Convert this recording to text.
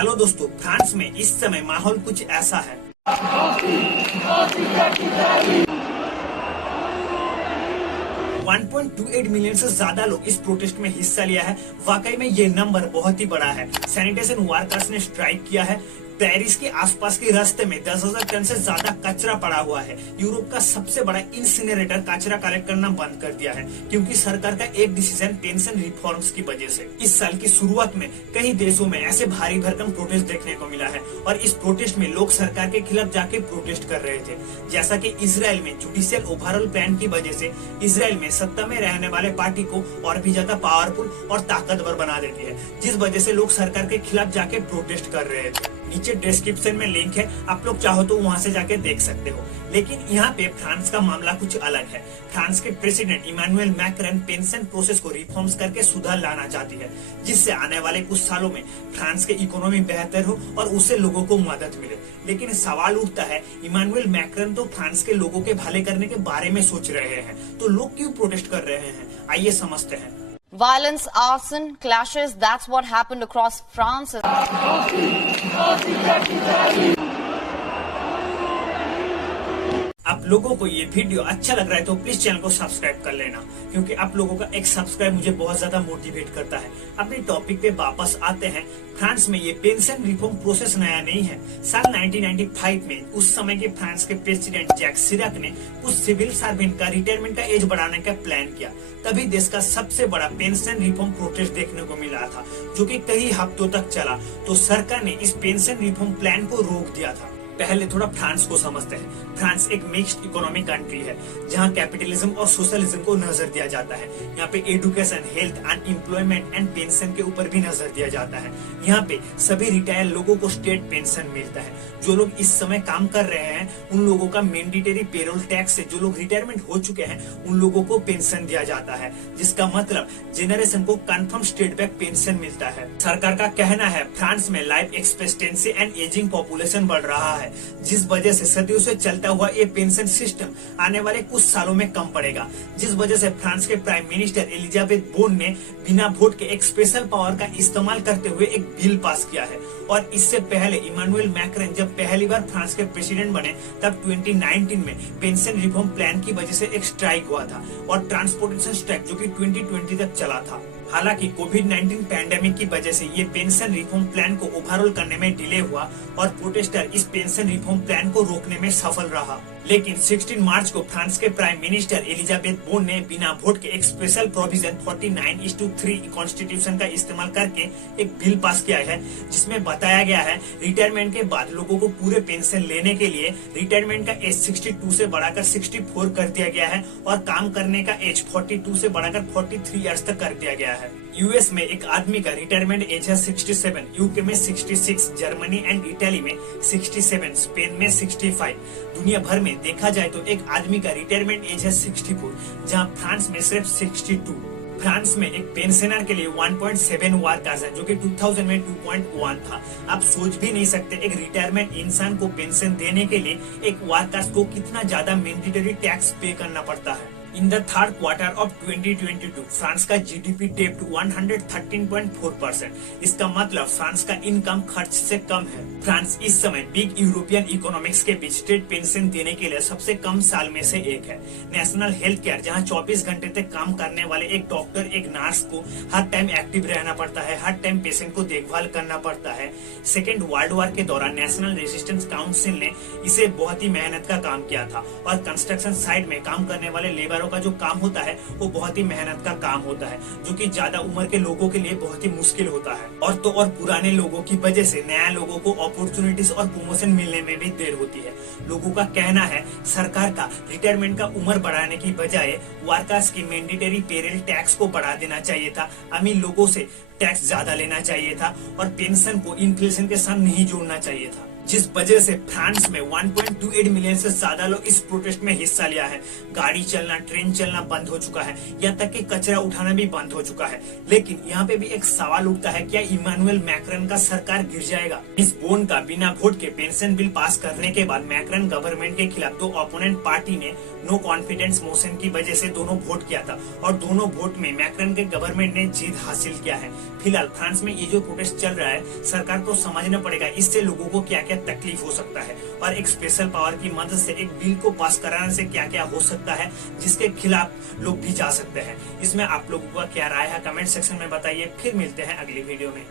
Hello दोस्तों, France में इस समय माहौल कुछ ऐसा है। 1.28 मिलियन से ज्यादा लोग इस प्रोटेस्ट में हिस्सा लिया है। वाकई में ये नंबर बहुत ही बड़ा है। सैनिटेशन वर्कर्स ने स्ट्राइक किया है। पेरिस के आसपास के रास्ते में 10,000 टन से ज्यादा कचरा पड़ा हुआ है। यूरोप का सबसे बड़ा इंसिनरेटर कचरा कलेक्ट करना बंद कर दिया है क्योंकि सरकार का एक डिसीजन पेंशन रिफॉर्म्स की वजह से। इस साल की शुरुआत में कई देशों में ऐसे भारी भरकम प्रोटेस्ट देखने को मिला है और इस प्रोटेस्ट में लोग सरकार के खिलाफ जाके प्रोटेस्ट कर रहे थे। जैसा कि इजराइल में जुडिशियल ओवरऑल प्लान की वजह से इजराइल में सत्ता में रहने वाले पार्टी को और भी ज्यादा पावरफुल और ताकतवर बना देती है, जिस वजह से लोग सरकार के खिलाफ जाके प्रोटेस्ट कर रहे थे। नीचे डिस्क्रिप्शन में लिंक है, आप लोग चाहो तो वहां से जाके देख सकते हो। लेकिन यहाँ पे फ्रांस का मामला कुछ अलग है। फ्रांस के president Emmanuel Macron pension process को रिफॉर्म्स करके सुधार लाना चाहती है, जिससे आने वाले कुछ सालों में फ्रांस की इकोनॉमी बेहतर हो और उससे लोगों को मदद मिले। लेकिन सवाल उठता है, इमानुएल मैक्रॉन तो फ्रांस के लोगों के भले करने के बारे में सोच रहे हैं, तो लोग क्यों प्रोटेस्ट कर रहे हैं? आइए समझते हैं। Violence, arson, clashes, that's what happened across France. आप लोगों को ये वीडियो अच्छा लग रहा है तो प्लीज चैनल को सब्सक्राइब कर लेना, क्योंकि आप लोगों का एक सब्सक्राइब मुझे बहुत ज्यादा मोटिवेट करता है। अपने टॉपिक पे वापस आते हैं। फ्रांस में ये पेंशन रिफॉर्म प्रोसेस नया नहीं है। साल 1995 में उस समय के फ्रांस के प्रेसिडेंट जैक शिराक ने कुछ सिविल सर्वेंट का रिटायरमेंट का एज बढ़ाने का प्लान किया। तभी देश का सबसे बड़ा पेंशन रिफॉर्म प्रोटेस्ट देखने को मिला था, जो कि कई हफ्तों तक चला। तो सरकार ने इस पेंशन रिफॉर्म प्लान को रोक दिया था। पहले थोड़ा फ्रांस को समझते हैं। फ्रांस एक मिक्स्ड इकोनॉमिक कंट्री है, जहां कैपिटलिज्म और सोशलिज्म को नजर दिया जाता है। यहाँ पे education, health, unemployment and pension के ऊपर भी नजर दिया जाता है। यहाँ पे सभी रिटायर लोगों को स्टेट पेंशन मिलता है। जो लोग इस समय काम कर रहे हैं उन लोगों का मैंडेटरी पेरोल टैक्स से जो लोग रिटायरमेंट हो चुके हैं उन लोगों को पेंशन दिया जाता है, जिसका मतलब जनरेशन को कंफर्म स्टेट बैक पेंशन मिलता है। सरकार का कहना है फ्रांस में life expectancy and ageing population बढ़ रहा है, जिस वजह से सदियों से चलता हुआ ये पेंशन सिस्टम आने वाले कुछ सालों में कम पड़ेगा। जिस वजह से फ्रांस के प्राइम मिनिस्टर एलिजाबेथ बोर्न ने बिना वोट के एक स्पेशल पावर का इस्तेमाल करते हुए एक बिल पास किया है। और इससे पहले इमानुएल मैक्रॉन जब पहली बार फ्रांस के प्रेसिडेंट बने तब 2019 में पेंशन रिफॉर्म प्लान की वजह से एक स्ट्राइक हुआ था और ट्रांसपोर्टेशन स्ट्राइक जो कि 2020 तक चला था। हालांकि कोविड-19 पैंडेमिक की वजह से ये पेंशन रिफॉर्म प्लान को ओवरऑल करने में डिले हुआ और प्रोटेस्टर इस पेंशन रिफॉर्म प्लान को रोकने में सफल रहा। लेकिन 16 मार्च को फ्रांस के प्राइम मिनिस्टर एलिजाबेथ बोर्न ने बिना वोट के एक स्पेशल प्रोविजन 49:3 कॉन्स्टिट्यूशन का इस्तेमाल करके एक बिल पास किया है, जिसमें बताया गया है रिटायरमेंट के बाद लोगों को पूरे पेंशन लेने के लिए रिटायरमेंट का एज 62 से बढ़ाकर 64 कर दिया गया है और काम करने का एज 42 से बढ़ाकर 43 ईयर्स तक कर दिया गया है। यूएस में एक आदमी का रिटायरमेंट एज है 67, यूके में 66, जर्मनी एंड इटली में 67, स्पेन में 65। दुनिया भर में देखा जाए तो एक आदमी का रिटायरमेंट एज है 64, जहां फ्रांस में सिर्फ 62। फ्रांस में एक पेंशनर के लिए 1.7 वर्कर्स है, जो कि 2000 में 2.1 था। आप सोच भी नहीं सकते एक रिटायरमेंट इंसान को पेंशन देने के लिए एक वर्कर्स को कितना ज्यादा मैंडेटरी टैक्स पे करना पड़ता है। In the third quarter of 2022 France का जीडीपी डेप्ट 113.4%। इसका मतलब फ्रांस का इनकम खर्च से कम है। फ्रांस इस समय बिग यूरोपियन इकोनॉमिक्स के बीच स्टेट पेंशन देने के लिए सबसे कम साल में से एक है। नेशनल हेल्थ केयर, जहाँ 24 घंटे तक काम करने वाले एक डॉक्टर, एक नर्स को हर टाइम एक्टिव रहना पड़ता है, हर टाइम पेशेंट को देखभाल करना पड़ता है। सेकेंड वर्ल्ड वॉर के दौरान नेशनल रेजिस्टेंस काउंसिल ने इसे बहुत ही मेहनत का काम किया था और कंस्ट्रक्शन साइट में काम करने वाले लेबर का जो काम होता है वो बहुत ही मेहनत का काम होता है, जो कि ज्यादा उम्र के लोगों के लिए बहुत ही मुश्किल होता है। और पुराने लोगों की वजह से नया लोगों को अपॉर्चुनिटीज और प्रमोशन मिलने में भी देर होती है। लोगों का कहना है सरकार का रिटायरमेंट का उम्र बढ़ाने की बजाय वर्कर्स की मैंडेटरी पेरोल टैक्स को बढ़ा देना चाहिए था, अमीर लोगों से टैक्स ज्यादा लेना चाहिए था और पेंशन को इन्फ्लेशन के साथ नहीं जोड़ना चाहिए था। जिस वजह से फ्रांस में 1.28 मिलियन से ज्यादा लोग इस प्रोटेस्ट में हिस्सा लिया है। गाड़ी चलना, ट्रेन चलना बंद हो चुका है, यहाँ तक कि कचरा उठाना भी बंद हो चुका है। लेकिन यहाँ पे भी एक सवाल उठता है, क्या इमानुएल मैक्रन का सरकार गिर जाएगा? इस बोन का बिना वोट के पेंशन बिल पास करने के बाद मैक्रन गवर्नमेंट के खिलाफ दो ओपोनेंट पार्टी ने नो कॉन्फिडेंस मोशन की वजह से दोनों वोट किया था और दोनों वोट में मैक्रन के गवर्नमेंट ने जीत हासिल किया है। फिलहाल फ्रांस में ये जो प्रोटेस्ट चल रहा है, सरकार को समझना पड़ेगा इससे लोगों को क्या क्या तकलीफ हो सकता है और एक स्पेशल पावर की मदद से एक बिल को पास कराने से क्या क्या हो सकता है जिसके खिलाफ लोग भी जा सकते हैं। इसमें आप लोगों का क्या राय है, कमेंट सेक्शन में बताइए। फिर मिलते हैं अगली वीडियो में।